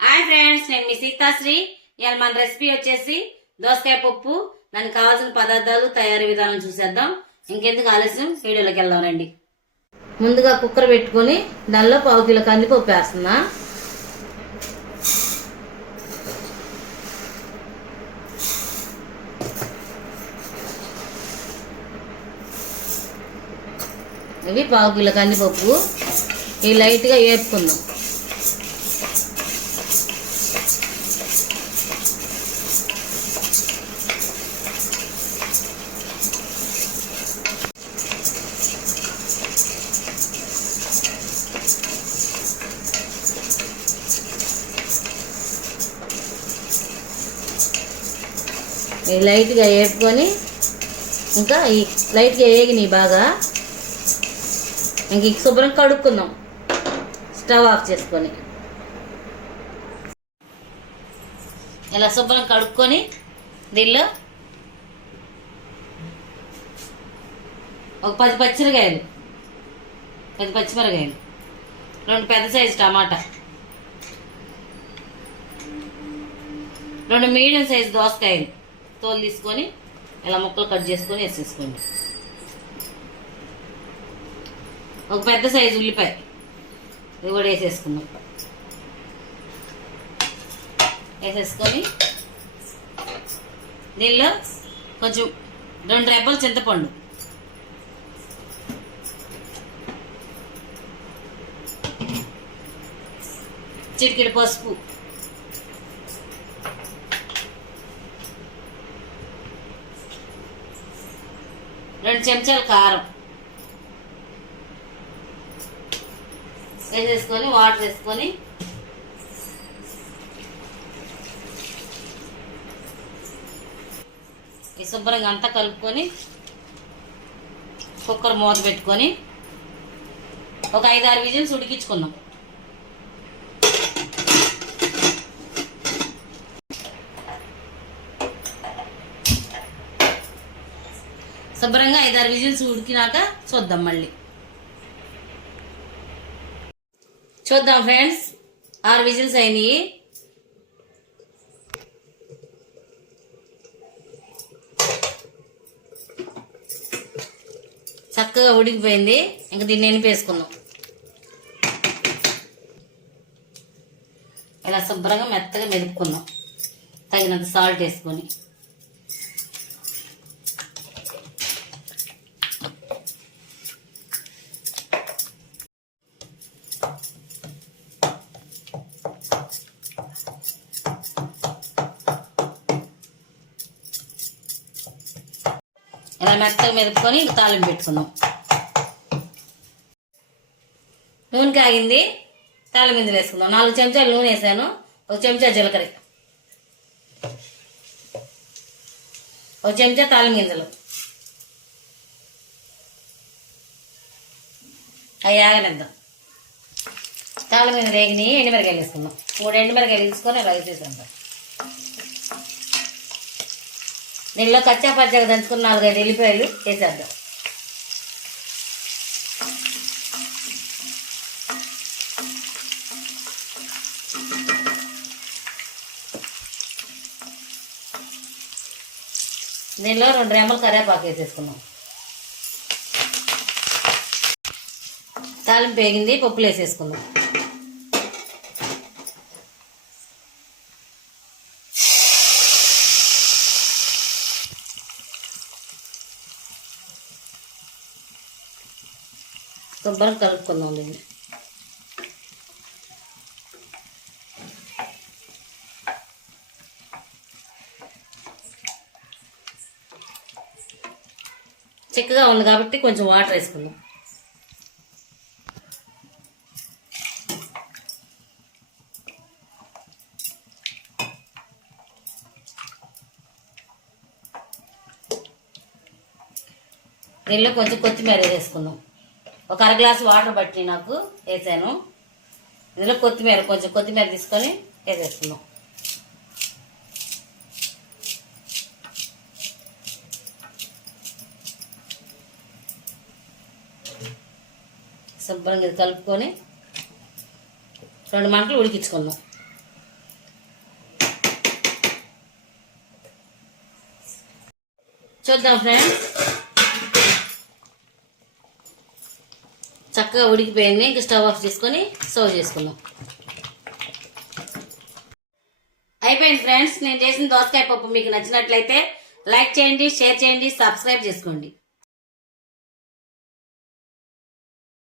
Hi friends, నేను మీ సీతాశ్రీ. ఇవాళ మన రెసిపీ వచ్చేసి దోసకాయ పప్పు. దానికి కావాల్సిన పదార్థాలు, తయారీ విధానం చూసేద్దాం. ఇంకెందుకు ఆలస్యం, వీడియోలోకి వెళ్దాం రండి. ముందుగా కుక్కర్ పెట్టుకుని దానిలో 1/2 కిలో కందిపప్పు వేస్తున్నా. ఇవి 1/2 కిలో కందిపప్పు. ఇవి లైట్గా వేపుకుందాం. ఇవి లైట్గా వేపుకొని ఇంకా ఈ లైట్గా వేగినాయి బాగా. ఇంక శుభ్రం కడుక్కుందాం స్టవ్ ఆఫ్ చేసుకొని. ఇలా శుభ్రం కడుక్కొని దీనిలో ఒక 10 పచ్చిమిరకాయలు, 10 పచ్చిమిరకాయలు, 2 పెద్ద సైజు టమాటా, 2 మీడియం సైజు దోసకాయలు తోలు తీసుకొని ఇలా ముక్కలు కట్ చేసుకొని వేసేసుకోండి. ఒక పెద్ద సైజు ఉల్లిపాయ ఇది కూడా వేసేసుకుందాం. వేసేసుకొని దీనిలో కొంచెం 2 రెబ్బలు చింతపండు, చిటికెడు పసుపు, రెండు చెంచాలు కారం వేసేసుకొని వాటర్ వేసుకొని ఈ శుభ్రంగా అంతా కలుపుకొని కుక్కర్ మూత పెట్టుకొని ఒక 5-6 విజిల్స్ ఉడికించుకుందాం. శుభ్రంగా 5-6 విజిల్స్ ఉడికినాక చూద్దాం. మళ్ళీ చూద్దాం ఫ్రెండ్స్, 6 విజిల్స్ అయినాయి. చక్కగా ఉడికిపోయింది. ఇంకా దీన్ని ఎనిపేసుకుందాం. ఇలా శుభ్రంగా మెత్తగా మెదుపుకుందాం తగినంత సాల్ట్ వేసుకొని. ఇలా మెత్తగా మెదుపుకొని తాలింపు పెట్టుకుందాం. నూనె కాగింది, తాలింపు గింజలు వేసుకుందాం. 4 చెంచాలు నూనె వేసాను. 1 చెంచా జీలకర్ర, 1 చెంచా తాలింపు గింజలు, అవి ఆగనిద్దాం. తాలింపు గింజలు వేగినాయి. ఎండుమిరకాయలు వేసుకుందాం. 3 ఎండుమిరకాయలు తీసుకొని ఇలా వేసేసాం. దీనిలో కచ్చా పచ్చగా దంచుకుని 4-5 ఎల్లిపాయలు వేసేద్దాం. దీనిలో 2 రెమ్మలు కరివేపాకు వేసేసుకున్నాం. తాలింపు వేగింది, పప్పులు వేసేసుకుందాం. శుభ్రం కలుపుకుందాం దీన్ని. చిక్కగా ఉంది కాబట్టి కొంచెం వాటర్ వేసుకుందాం. దీనిలో కొంచెం కొత్తిమీర వేసుకుందాం. ఒక 1/2 గ్లాసు వాటర్ బట్టి నాకు వేసాను. ఇందులో కొంచెం కొత్తిమీర తీసుకొని వేసేసుకుందాం. శుభ్రంగా కలుపుకొని 2 మంటలు ఉడికించుకుందాం. చూద్దాం ఫ్రెండ్స్. చక్కగా ఉడికిపోయింది. ఇంక స్టవ్ ఆఫ్ చేసుకొని సర్వ్ చేసుకుందాం. అయిపోయింది ఫ్రెండ్స్. నేను చేసిన దోసకాయ పప్పు మీకు నచ్చినట్లయితే లైక్ చేయండి, షేర్ చేయండి, సబ్స్క్రైబ్ చేసుకోండి.